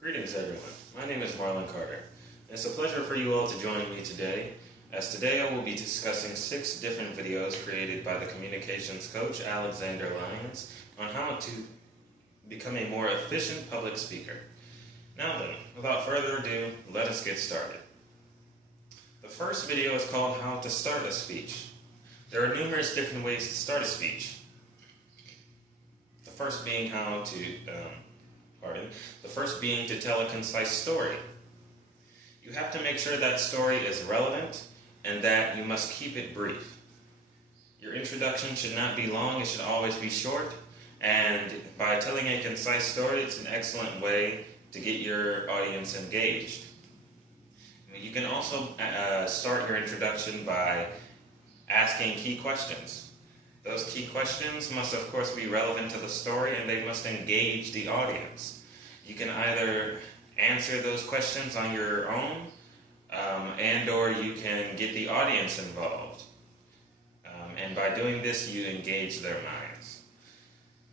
Greetings everyone, my name is Marlon Carter. It's a pleasure for you all to join me today, as today I will be discussing 6 different videos created by the communications coach Alexander Lyons on how to become a more efficient public speaker. Now then, without further ado, let us get started. The first video is called How to Start a Speech. There are numerous different ways to start a speech. The first being to tell a concise story. You have to make sure that story is relevant and that you must keep it brief. Your introduction should not be long, it should always be short, and by telling a concise story, it's an excellent way to get your audience engaged. You can also start your introduction by asking key questions. Those key questions must of course be relevant to the story and they must engage the audience. You can either answer those questions on your own and or you can get the audience involved. And by doing this, you engage their minds.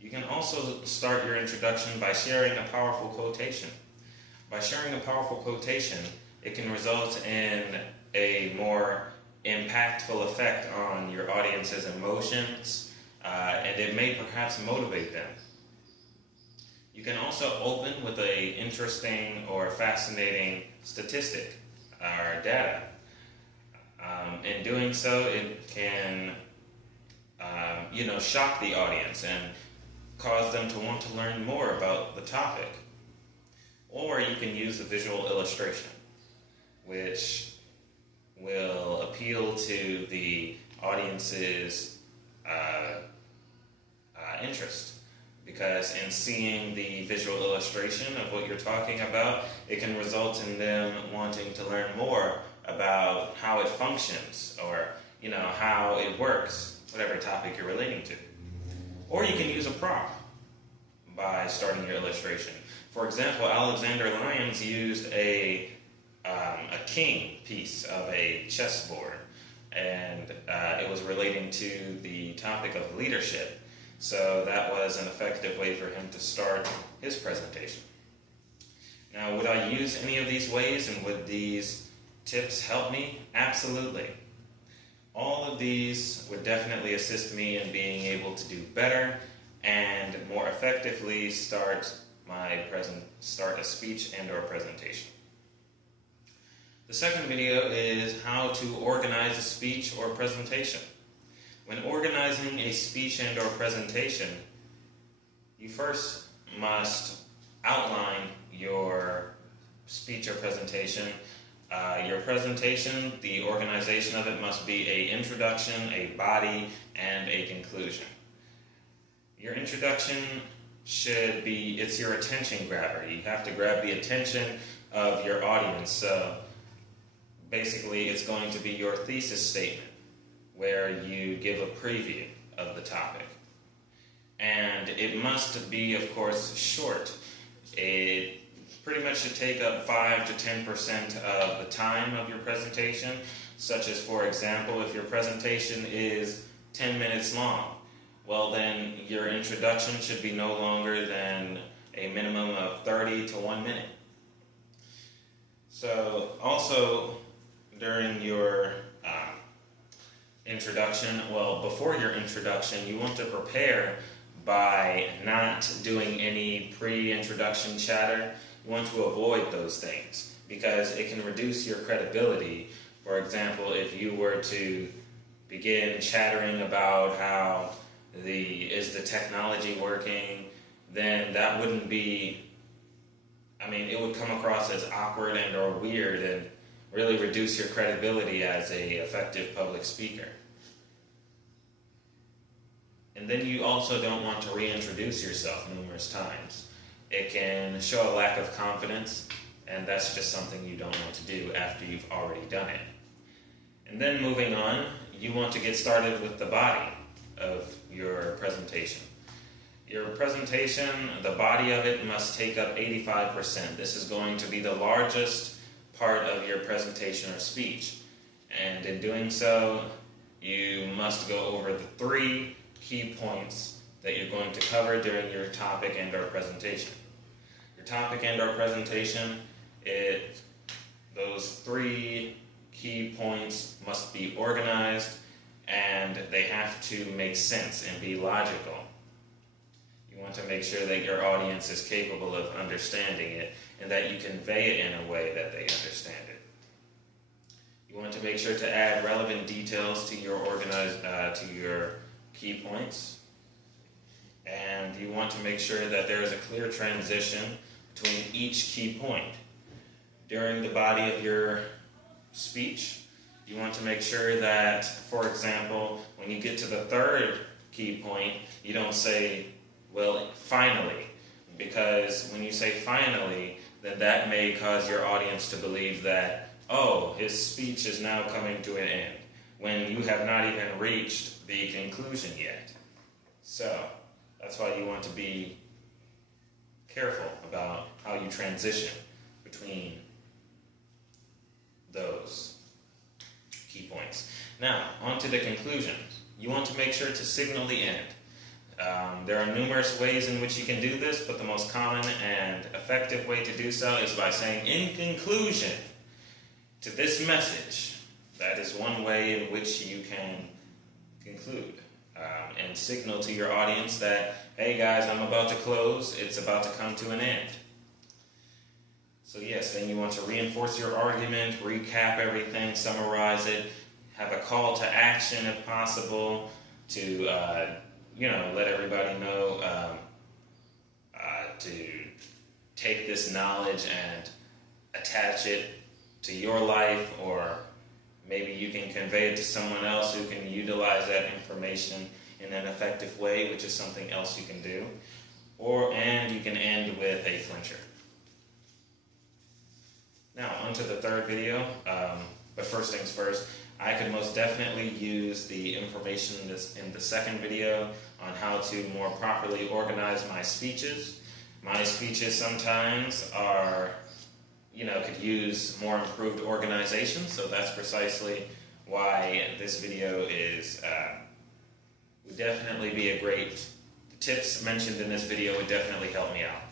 You can also start your introduction by sharing a powerful quotation. By sharing a powerful quotation, it can result in a more impactful effect on your audience's emotions, and it may perhaps motivate them. You can also open with an interesting or fascinating statistic or data. In doing so, it can shock the audience and cause them to want to learn more about the topic. Or you can use a visual illustration, which will appeal to the audience's interest. Because in seeing the visual illustration of what you're talking about, it can result in them wanting to learn more about how it functions or how it works, whatever topic you're relating to. Or you can use a prop by starting your illustration. For example, Alexander Lyons used a king piece of a chessboard, and it was relating to the topic of leadership. So that was an effective way for him to start his presentation. Now, would I use any of these ways and would these tips help me? Absolutely. All of these would definitely assist me in being able to do better and more effectively start a speech and or presentation. The second video is how to organize a speech or presentation. When organizing a speech and or presentation, you first must outline your speech or presentation. Your presentation, the organization of it must be an introduction, a body, and a conclusion. Your introduction it's your attention grabber. You have to grab the attention of your audience. So basically, it's going to be your thesis statement, where you give a preview of the topic. And it must be, of course, short. It pretty much should take up 5 to 10% of the time of your presentation, such as, for example, if your presentation is 10 minutes long, well then your introduction should be no longer than a minimum of 30 to 1 minute. So also during your before your introduction, you want to prepare by not doing any pre-introduction chatter. You want to avoid those things because it can reduce your credibility. For example, if you were to begin chattering about how is the technology working, then that wouldn't be, it would come across as awkward and or weird and really reduce your credibility as an effective public speaker. And then you also don't want to reintroduce yourself numerous times. It can show a lack of confidence, and that's just something you don't want to do after you've already done it. And then moving on, you want to get started with the body of your presentation. Your presentation, the body of it must take up 85%. This is going to be the largest part of your presentation or speech. And in doing so, you must go over the 3 key points that you're going to cover during your topic and or presentation. Your topic and or presentation, those 3 key points must be organized, and they have to make sense and be logical. You want to make sure that your audience is capable of understanding it and that you convey it in a way that they understand it. You want to make sure to add relevant details to your key points. And you want to make sure that there is a clear transition between each key point. During the body of your speech, you want to make sure that, for example, when you get to the 3rd key point, you don't say, well, finally, because when you say finally, then that may cause your audience to believe that, oh, his speech is now coming to an end, when you have not even reached the conclusion yet. So, that's why you want to be careful about how you transition between those key points. Now, on to the conclusion. You want to make sure to signal the end. There are numerous ways in which you can do this, but the most common and effective way to do so is by saying, in conclusion to this message. That is one way in which you can conclude and signal to your audience that, hey guys, I'm about to close, it's about to come to an end. So yes, then you want to reinforce your argument, recap everything, summarize it, have a call to action if possible, to let everybody know to take this knowledge and attach it to your life, or maybe you can convey it to someone else who can utilize that information in an effective way, which is something else you can do. And you can end with a clincher. Now, on to the 3rd video, but first things first, I could most definitely use the information in the 2nd video on how to more properly organize my speeches. My speeches sometimes could use more improved organization, so that's precisely why this video would definitely be a great, the tips mentioned in this video would definitely help me out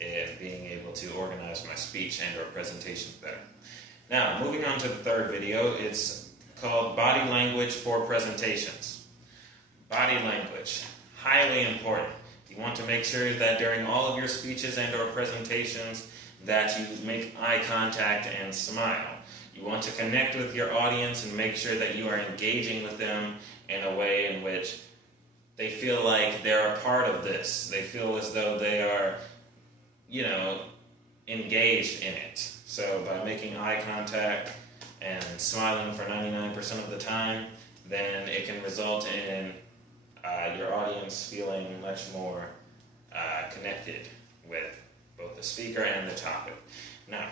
in being able to organize my speech and or presentations better. Now, moving on to the 3rd video, it's called Body Language for Presentations. Body language, highly important. You want to make sure that during all of your speeches and or presentations that you make eye contact and smile. You want to connect with your audience and make sure that you are engaging with them in a way in which they feel like they're a part of this. They feel as though they are, engaged in it. So by making eye contact and smiling for 99% of the time, then it can result in your audience feeling much more connected with both the speaker and the topic. Now,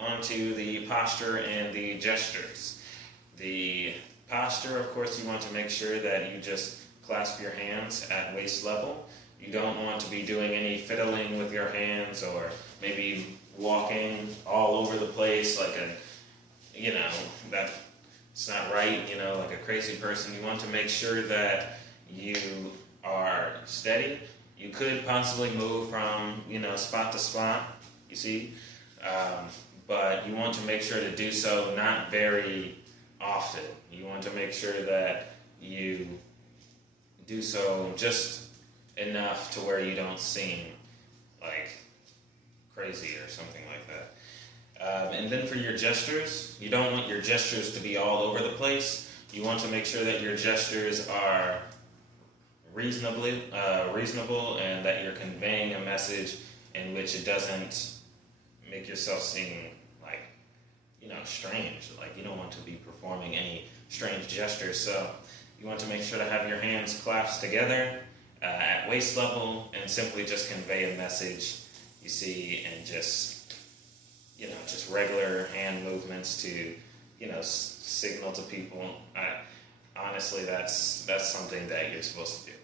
on to the posture and the gestures. The posture, of course, you want to make sure that you just clasp your hands at waist level. You don't want to be doing any fiddling with your hands or maybe walking all over the place like that's not right, like a crazy person. You want to make sure that you are steady. You could possibly move from, spot to spot, you see, but you want to make sure to do so not very often. You want to make sure that you do so just enough to where you don't seem like crazy or something like that. And then for your gestures, you don't want your gestures to be all over the place. You want to make sure that your gestures are reasonable and that you're conveying a message in which it doesn't make yourself seem like, strange. Like you don't want to be performing any strange gestures. So you want to make sure to have your hands clasped together at waist level and simply just convey a message, you see, and just regular hand movements to, signal to people. Honestly, that's something that you're supposed to do.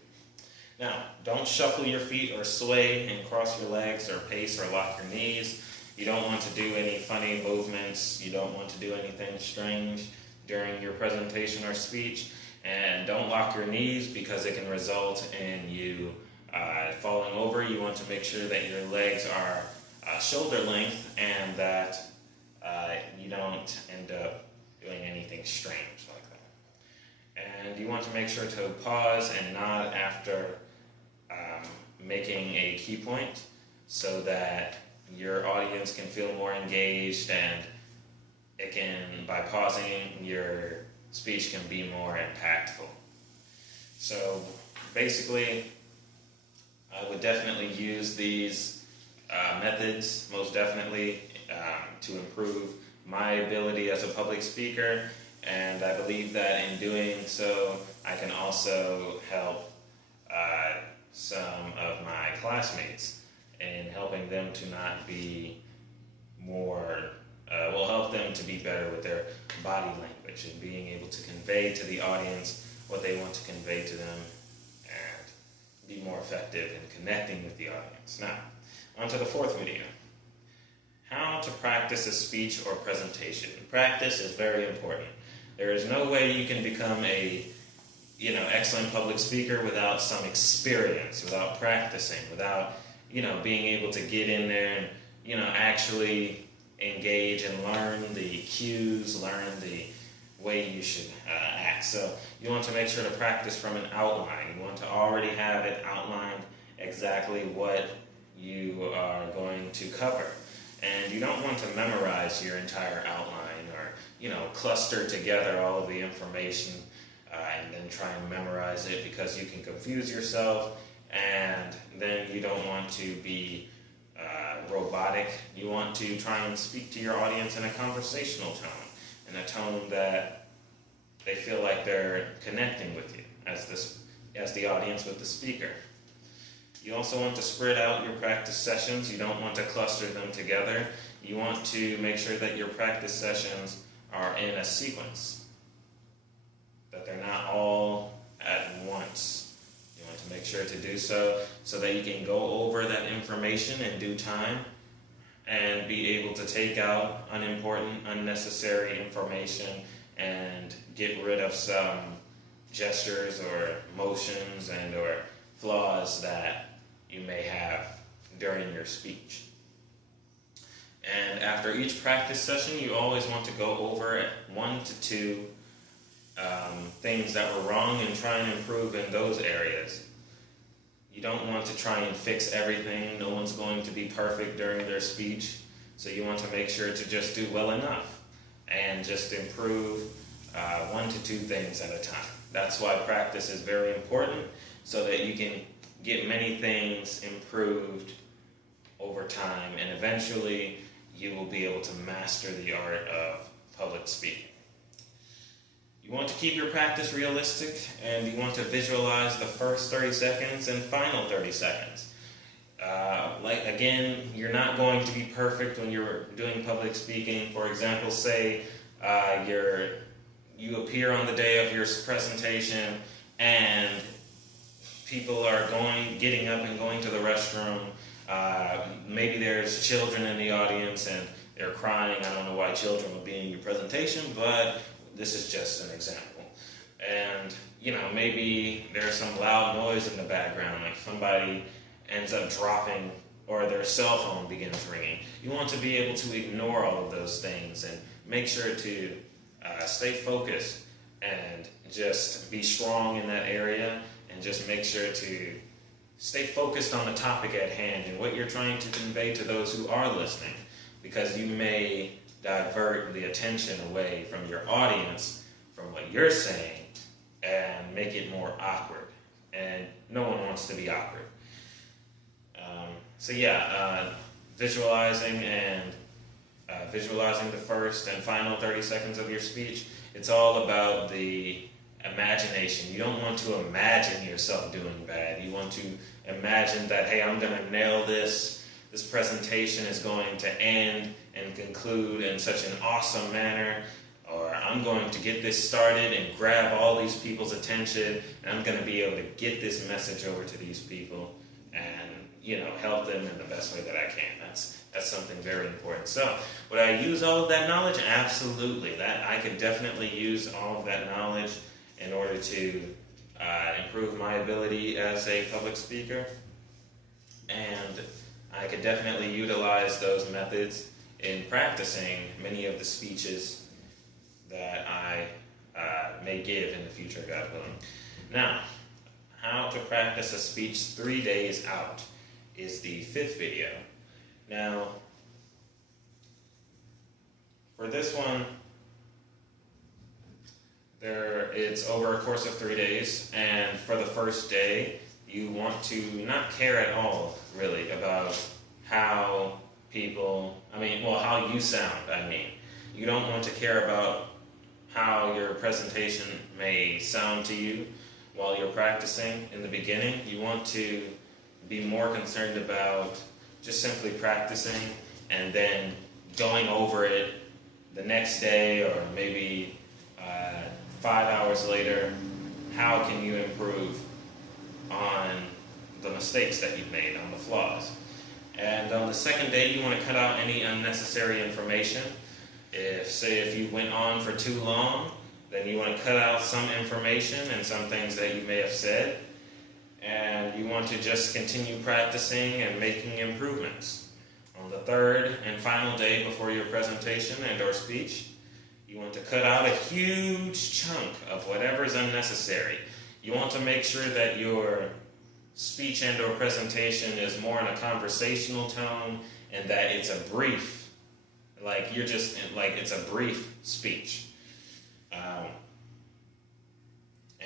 Now, don't shuffle your feet or sway and cross your legs or pace or lock your knees. You don't want to do any funny movements. You don't want to do anything strange during your presentation or speech. And don't lock your knees because it can result in you falling over. You want to make sure that your legs are shoulder length, and that you don't end up doing anything strange like that. And you want to make sure to pause and nod after making a key point, so that your audience can feel more engaged, and it can, by pausing, your speech can be more impactful. So basically, I would definitely use these methods, most definitely, to improve my ability as a public speaker, and I believe that in doing so, I can also help some of my classmates in helping them to not be more, help them to be better with their body language and being able to convey to the audience what they want to convey to them and be more effective in connecting with the audience. Now, on to the fourth video. How to practice a speech or presentation. Practice is very important. There is no way you can become a excellent public speaker without some experience, without practicing, without being able to get in there and actually engage and learn the cues, learn the way you should act. So you want to make sure to practice from an outline. You want to already have it outlined exactly what you are going to cover. And you don't want to memorize your entire outline or cluster together all of the information and then try and memorize it, because you can confuse yourself, and then you don't want to be robotic. You want to try and speak to your audience in a conversational tone, in a tone that they feel like they're connecting with you as the audience with the speaker. You also want to spread out your practice sessions. You don't want to cluster them together. You want to make sure that your practice sessions are in a sequence, that they're not all at once. You want to make sure to do so that you can go over that information in due time and be able to take out unimportant, unnecessary information and get rid of some gestures or motions and or flaws that you may have during your speech. And after each practice session, you always want to go over 1 to 2 things that were wrong and try and improve in those areas. You don't want to try and fix everything. No one's going to be perfect during their speech. So you want to make sure to just do well enough and just improve 1 to 2 things at a time. That's why practice is very important, so that you can get many things improved over time, and eventually you will be able to master the art of public speaking. You want to keep your practice realistic, and you want to visualize the first 30 seconds and final 30 seconds. Again, you're not going to be perfect when you're doing public speaking. For example, say you appear on the day of your presentation and people are getting up and going to the restroom. Maybe there's children in the audience and they're crying. I don't know why children would be in your presentation, but this is just an example. And, maybe there's some loud noise in the background, like somebody ends up dropping or their cell phone begins ringing. You want to be able to ignore all of those things and make sure to stay focused and just be strong in that area, and just make sure to stay focused on the topic at hand and what you're trying to convey to those who are listening, because you may divert the attention away from your audience from what you're saying and make it more awkward, and no one wants to be awkward. Visualizing the first and final 30 seconds of your speech. It's all about the imagination. You don't want to imagine yourself doing bad. You want to imagine that, hey, I'm going to nail this. This presentation is going to end and conclude in such an awesome manner. Or I'm going to get this started and grab all these people's attention, and I'm going to be able to get this message over to these people and, help them in the best way that I can. That's something very important. So, would I use all of that knowledge? Absolutely. That I could definitely use all of that knowledge in order to improve my ability as a public speaker. And I could definitely utilize those methods in practicing many of the speeches that I may give in the future, God willing. Now, how to practice a speech 3 days out is the 5th video. Now, for this one, it's over a course of 3 days, and for the first day, you want to not care at all, really, about how how you sound, You don't want to care about how your presentation may sound to you while you're practicing in the beginning. You want to be more concerned about just simply practicing and then going over it the next day or maybe 5 hours later. How can you improve on the mistakes that you've made, on the flaws? And on the second day, you want to cut out any unnecessary information. If you went on for too long, then you want to cut out some information and some things that you may have said. And you want to just continue practicing and making improvements. On the third and final day before your presentation and or speech, you want to cut out a huge chunk of whatever is unnecessary. You want to make sure that your speech and or presentation is more in a conversational tone and that it's a brief, it's a brief speech.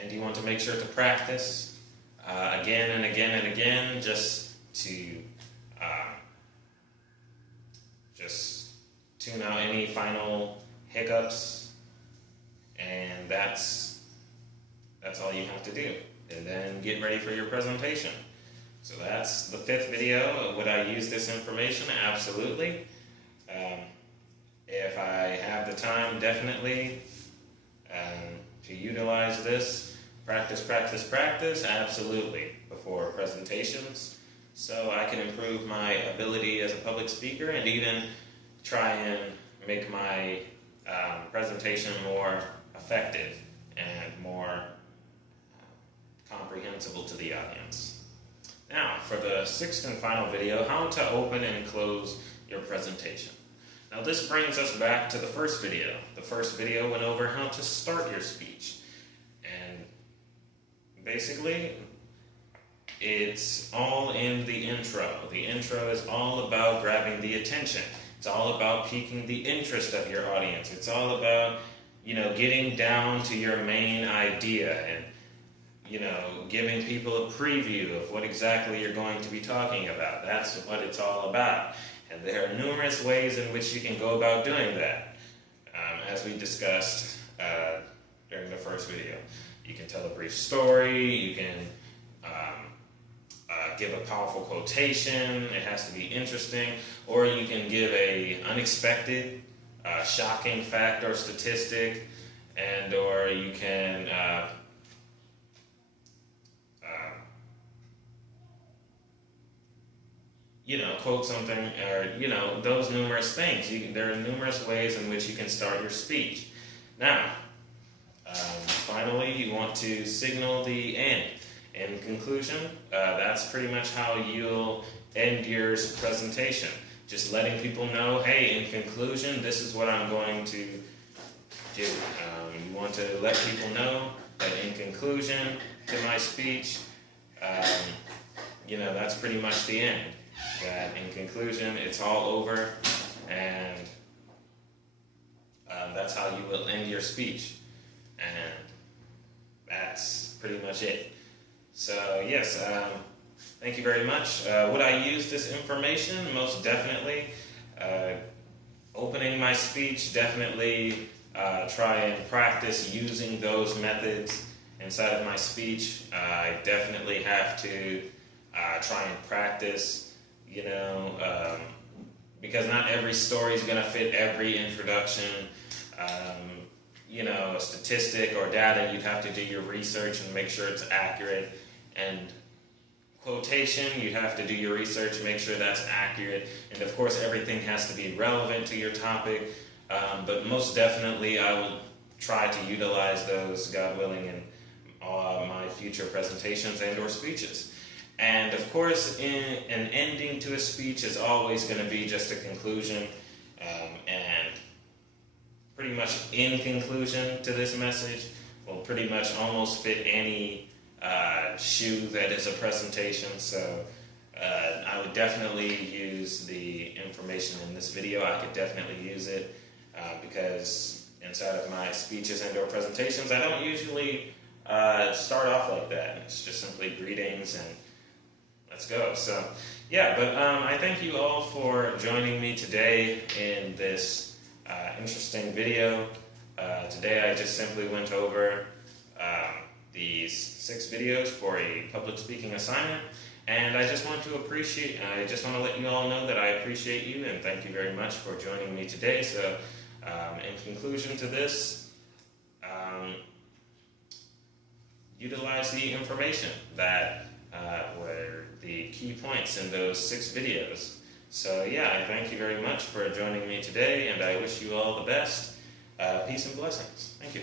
And you want to make sure to practice again and again and again, just to tune out any final hiccups, and that's all you have to do. And then get ready for your presentation. So that's the 5th video. Would I use this information? Absolutely. If I have the time, definitely to utilize this. Practice, absolutely, before presentations. So I can improve my ability as a public speaker and even try and make my presentation more effective and more comprehensible to the audience. Now, for the 6th and final video, how to open and close your presentation. Now, this brings us back to the first video. The first video went over how to start your speech. And basically, it's all in the intro. The intro is all about grabbing the attention. It's all about piquing the interest of your audience. It's all about, getting down to your main idea and, giving people a preview of what exactly you're going to be talking about. That's what it's all about. And there are numerous ways in which you can go about doing that, as we discussed during the first video. You can tell a brief story, you can give a powerful quotation, it has to be interesting, or you can give a unexpected, shocking fact or statistic, and or you can quote something, or, those numerous things. There are numerous ways in which you can start your speech. Now, finally, you want to signal the end. In conclusion, that's pretty much how you'll end your presentation. Just letting people know, hey, in conclusion, this is what I'm going to do. You want to let people know that in conclusion to my speech, that's pretty much the end. That in conclusion, it's all over, and that's how you will end your speech. And that's pretty much it. So yes, thank you very much. Would I use this information? Most definitely. Opening my speech, definitely try and practice using those methods inside of my speech. I definitely have to try and practice, because not every story is going to fit every introduction. A statistic or data, you'd have to do your research and make sure it's accurate. And quotation, you have to do your research, make sure that's accurate. And of course, everything has to be relevant to your topic. But most definitely, I will try to utilize those, God willing, in all my future presentations and or speeches. And of course, an ending to a speech is always going to be just a conclusion. And pretty much in conclusion to this message will pretty much almost fit any shoe that is a presentation. So I would definitely use the information in this video. I could definitely use it because inside of my speeches and or presentations, I don't usually start off like that. It's just simply greetings and let's go. So yeah, but I thank you all for joining me today in this interesting video. Today I just simply went over these 6 videos for a public speaking assignment, and I just want to let you all know that I appreciate you and thank you very much for joining me today. So in conclusion to this, utilize the information that were the key points in those 6 videos. So yeah, I thank you very much for joining me today, and I wish you all the best. Peace and blessings. Thank you.